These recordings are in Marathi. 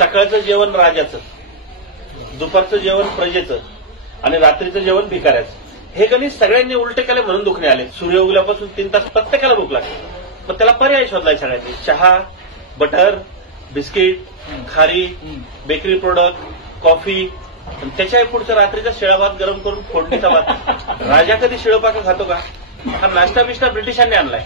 सकाळचं जेवण राजाचं, दुपारचं जेवण प्रजेचं आणि रात्रीचं जेवण भिकाऱ्याचं. हे गणित सगळ्यांनी उलटे केले म्हणून दुखणे आले. सूर्य उगल्यापासून 3 तास प्रत्येकाला भूक लागते. मग त्याला पर्याय शोधलाय सगळ्यांनी. चहा, बटर, बिस्किट, खारी, बेकरी प्रोडक्ट, कॉफी, त्याच्या पुढचं रात्रीचा शिळा भात गरम करून फोडणीचा भात. राजा कधी शिळपाक खातो का? हा नाश्ता बिष्टा ब्रिटिशांनी आणलाय.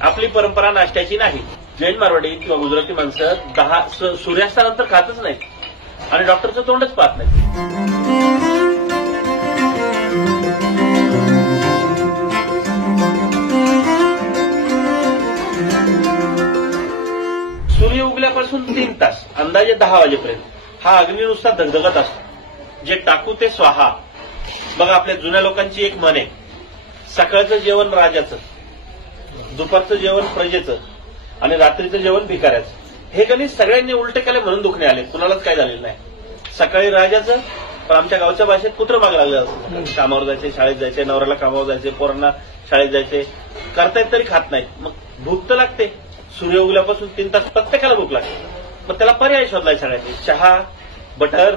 आपली परंपरा नाश्त्याची नाही. जैन मारवाडी किंवा गुजराती माणसं सूर्यास्तानंतर खातच नाहीत आणि डॉक्टरचं तोंडच पाहत नाही. सूर्य उगल्यापासून 3 तास अंदाजे 10 वाजेपर्यंत हा अग्नी नुसता धगधगत असतो. जे टाकू ते स्वाहा. बघा, आपल्या जुन्या लोकांची एक म्हण आहे, सकाळचं जेवण राजाचं, दुपारचं जेवण प्रजेचं आणि रात्रीचं जेवण भिकाऱ्याचं. हे गणित सगळ्यांनी उलटे केले म्हणून दुखणे आले. कुणालाच काय झालेलं नाही. सकाळी राजाचं, पण आमच्या गावच्या भाषेत कुत्रं माग लागलं असतं. कामावर जायचे, शाळेत जायचे, नवऱ्याला कामावर जायचे, पोरांना शाळेत जायचे, करतायत तरी खात नाहीत. मग भूक तर लागते. सूर्य उगल्यापासून 3 तास प्रत्येकाला भूक लागते. मग त्याला पर्याय शोधलाय सगळ्यांनी. चहा, बटर,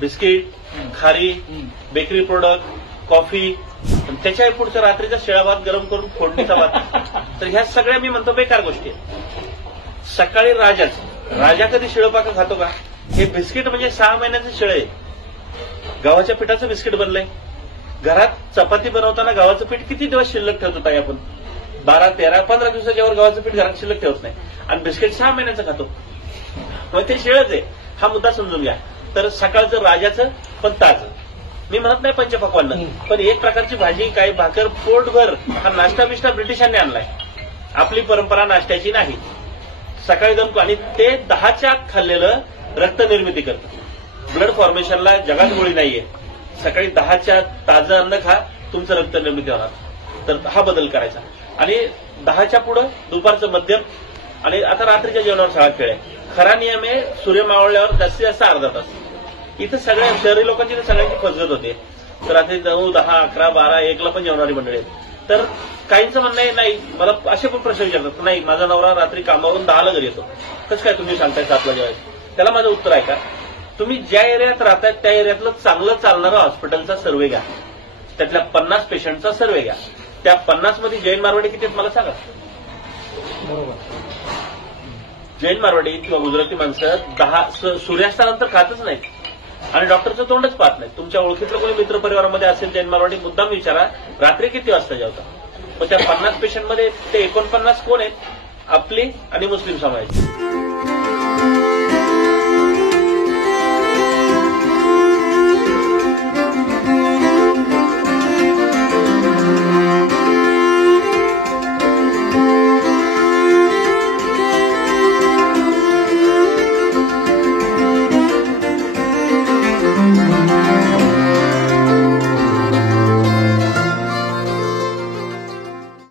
बिस्किट, खारी, बेकरी प्रोडक्ट, कॉफी, त्याच्या पुढचं रात्रीचा शिळा भात गरम करून फोडणीचा भात. तर ह्या सगळ्या मी म्हणतो बेकार गोष्टी आहेत. सकाळी राजा कधी शिळपाक खातो का? हे बिस्किट म्हणजे 6 महिन्याचं शिळ आहे. गव्हाच्या पिठाचं बिस्किट बनलंय. घरात चपाती बनवताना गव्हाचं पीठ किती दिवस शिल्लक ठेवत होता आपण? 12, 13, 15 दिवसाच्या वर गव्हाचं पीठ घरात शिल्लक ठेवत नाही आणि बिस्किट 6 महिन्याचं खातो. मग ते शिळच आहे. हा मुद्दा समजून घ्या. तर सकाळचं राजाचं पण ताजं. मी म्हणत नाही पंचपक्वान्न, पण एक प्रकारची भाजी, काही भाकर, पोटभर हा नाश्ता बिष्टा ब्रिटिशांनी आणलाय. आपली परंपरा नाश्त्याची नाही. सकाळी दमको आणि ते 10च्या आत खाल्लेलं रक्त निर्मिती करतं. ब्लड फॉर्मेशनला जगात गोळी नाहीये. सकाळी 10च्या आत ताजं अन्न खा, तुमचं रक्त निर्मिती होणार. तर हा बदल करायचा. आणि 10च्या पुढं दुपारचं मध्यम आणि आता रात्रीच्या जेवणावर सगळा खेळ आहे. खरा नियम आहे सूर्य मावळल्यावर जास्तीत जास्त अर्धा तास. इथं सगळ्या शहरी लोकांची सगळ्यांची फसगत होते. तर रात्री 9, 10, 11, 12, 1ला पण जेवणारी मंडळी आहेत. तर काहींचं म्हणणं आहे, नाही, मला असे पण प्रश्न विचारतात, नाही माझा नवरा रात्री कामावरून 10ला घरी येतो, कसं काय तुम्ही सांगताय 7ला जेवायचं? त्याला माझं उत्तर आहे का, तुम्ही ज्या एरियात राहताय त्या एरियातलं चांगलं चालणारं हॉस्पिटलचा सर्व्हे घ्या. त्यातल्या 50 पेशंटचा सर्व्हे घ्या. त्या 50 मध्ये जैन मारवाडी किती आहेत मला सांगा. जैन मारवाडी किंवा गुजराती माणसं सूर्यास्तानंतर खातच नाहीत आणि डॉक्टरचं तोंडच पाहत नाही. तुमच्या ओळखीतलं कोणी मित्र परिवारामध्ये असेल जैन मारवाडी, मुद्दाम विचारा रात्री किती वाजता जेवता. मग त्या 50 पेशंटमध्ये ते 49 कोण आहेत? आपली आणि मुस्लिम समाजाची.